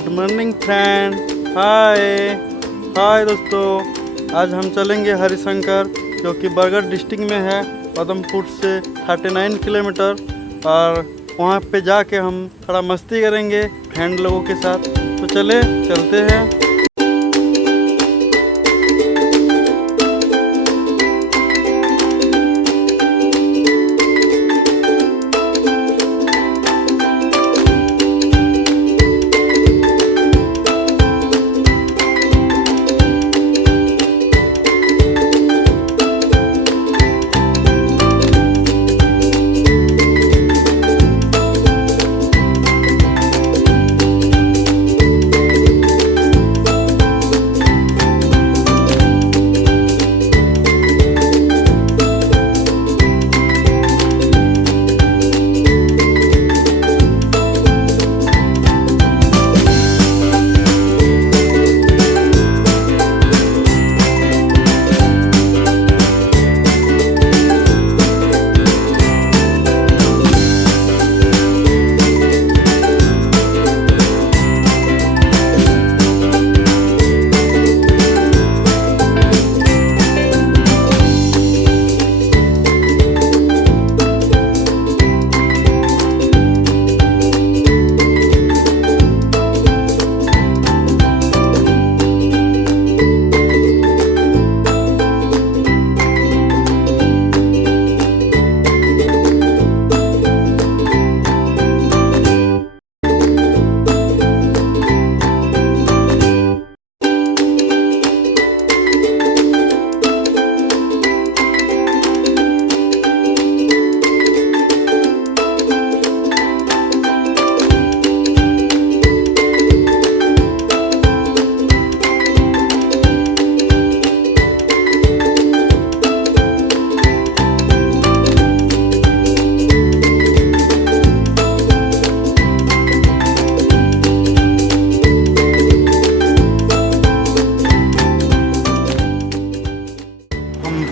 Good morning friend. Hi hi दोस्तों, आज हम चलेंगे हरिशंकर जो कि bargarh डिस्ट्रिक्ट में है, पदमपुर से 39 किलोमीटर। और वहाँ पे जाके हम थोड़ा मस्ती करेंगे फ्रेंड लोगों के साथ। तो चलते हैं।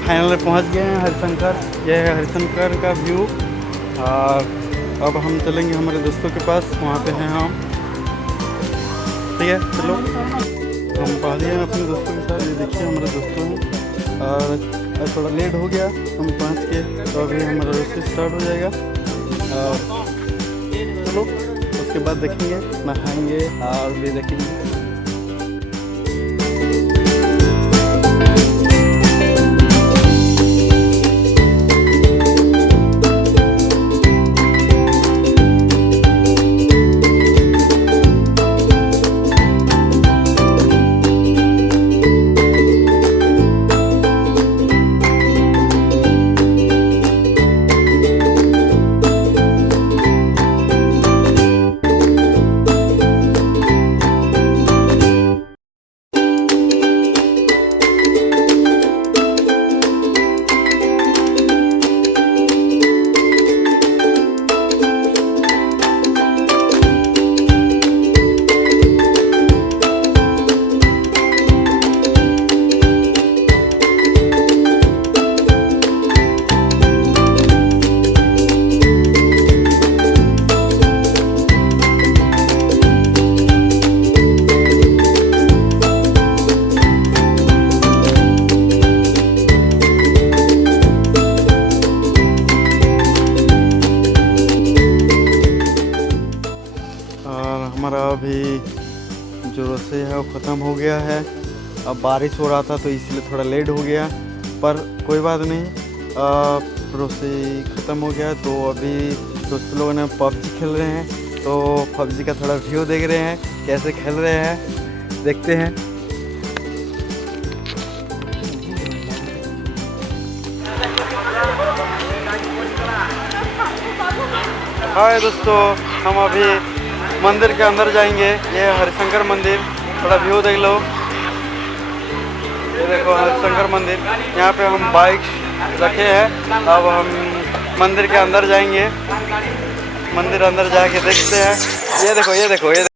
फाइनल पहुंच गए हैं हरिशंकर। यह है हरिशंकर का व्यू। और अब हम चलेंगे हमारे दोस्तों के पास, वहाँ पे हैं हम। ठीक है, चलो हम पहुँच गए हैं अपने दोस्तों के साथ। ये देखिए हमारे दोस्तों हैं। और थोड़ा लेट हो गया हम पहुँच के, तो अभी हमारा रेस स्टार्ट हो जाएगा। और चलो उसके बाद देखेंगे, नहाएंगे और भी देखेंगे। हमारा अभी जो रस्सी है वो ख़त्म हो गया है। अब बारिश हो रहा था तो इसलिए थोड़ा लेट हो गया, पर कोई बात नहीं, रस्सी ख़त्म हो गया। तो अभी दोस्त लोगों ने पबजी खेल रहे हैं, तो पबजी का थोड़ा व्यू देख रहे हैं, कैसे खेल रहे हैं, देखते हैं। हाय दोस्तों, हम अभी मंदिर के अंदर जाएंगे। ये हरिशंकर मंदिर, थोड़ा व्यू देख लो। ये देखो हरिशंकर मंदिर, यहाँ पे हम बाइक रखे हैं। अब हम मंदिर के अंदर जाएंगे, मंदिर अंदर जाके देखते हैं। ये देखो ये देखो ये देखो।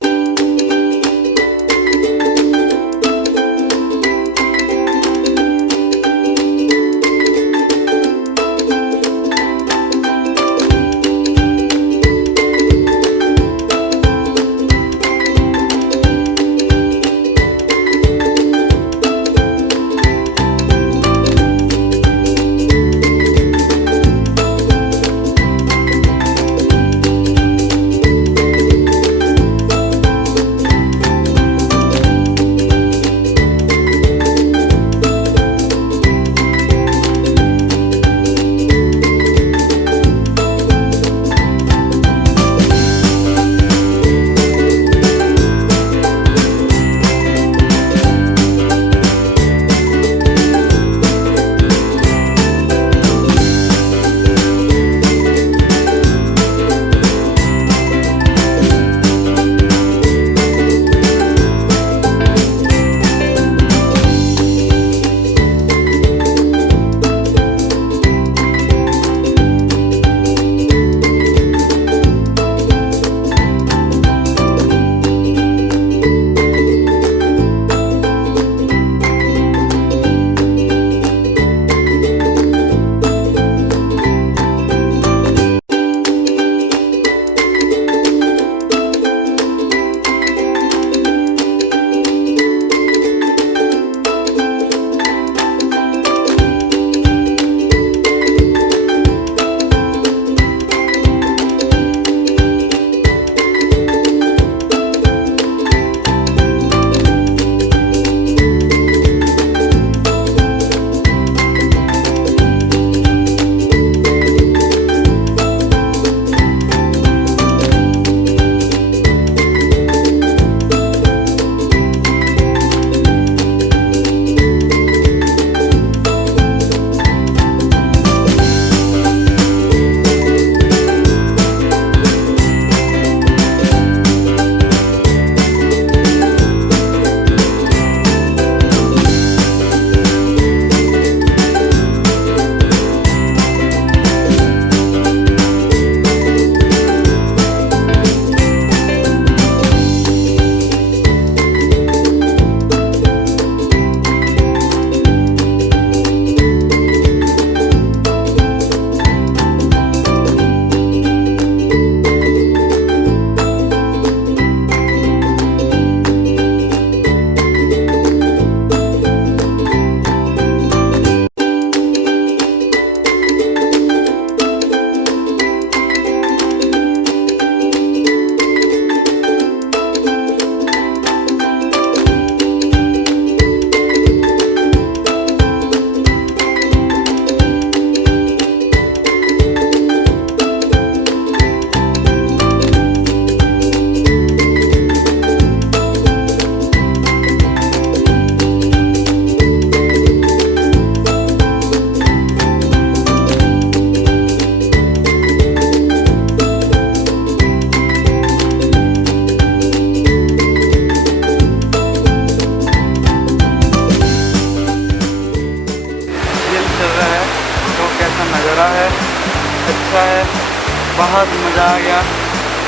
बहुत मज़ा आ गया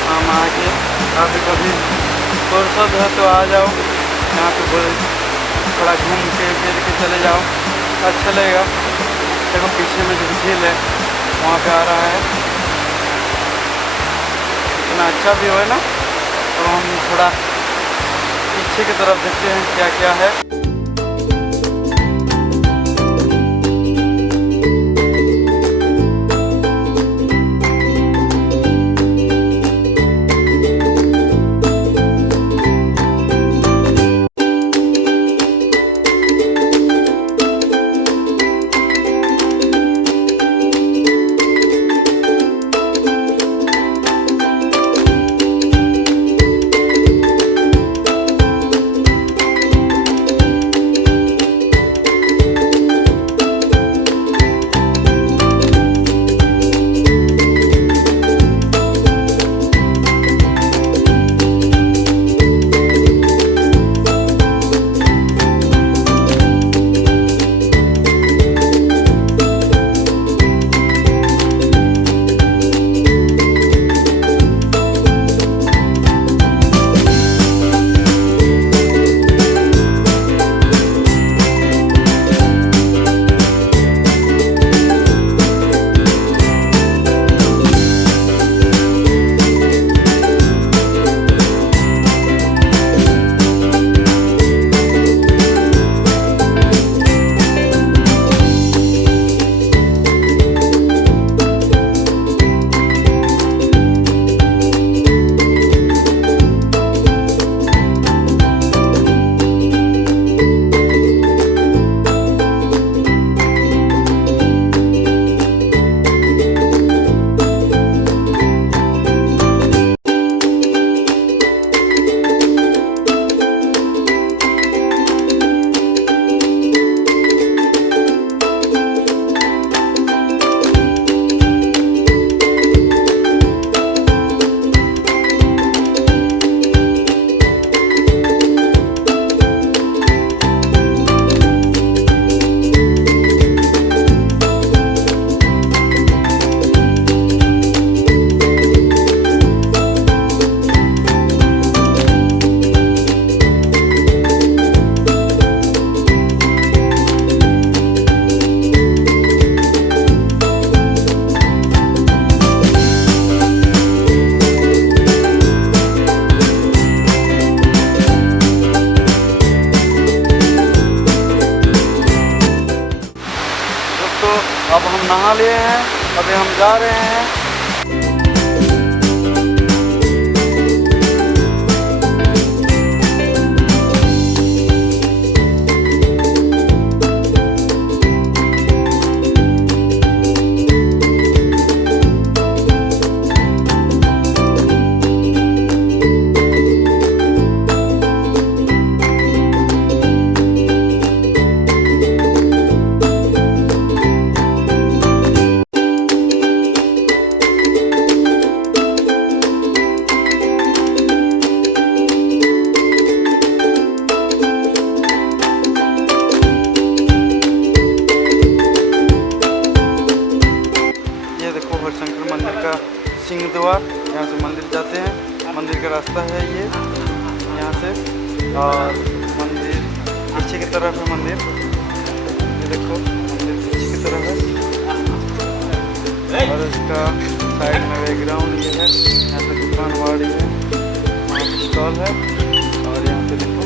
हम आके। कभी कभी फुर्सत है तो आ जाओ यहाँ पे, थोड़ा घूम के फिर के चले जाओ, अच्छा लगेगा। देखो पीछे में जो झील है वहाँ पे आ रहा है, इतना अच्छा भी हो है ना। तो हम थोड़ा पीछे की तरफ देखते हैं क्या क्या है। अब हम नहा लिए हैं, अभी हम जा रहे हैं। हरिशंकर मंदिर का सिंह द्वार, यहाँ से मंदिर जाते हैं। मंदिर का रास्ता है ये यहाँ से, और मंदिर पीछे की तरफ है। मंदिर ये देखो, मंदिर पीछे की तरफ है, और इसका साइड में बैकग्राउंड ये है। यहाँ पे दुकान वाड़ी है, वहाँ पे स्टॉल है, और यहाँ पे देखो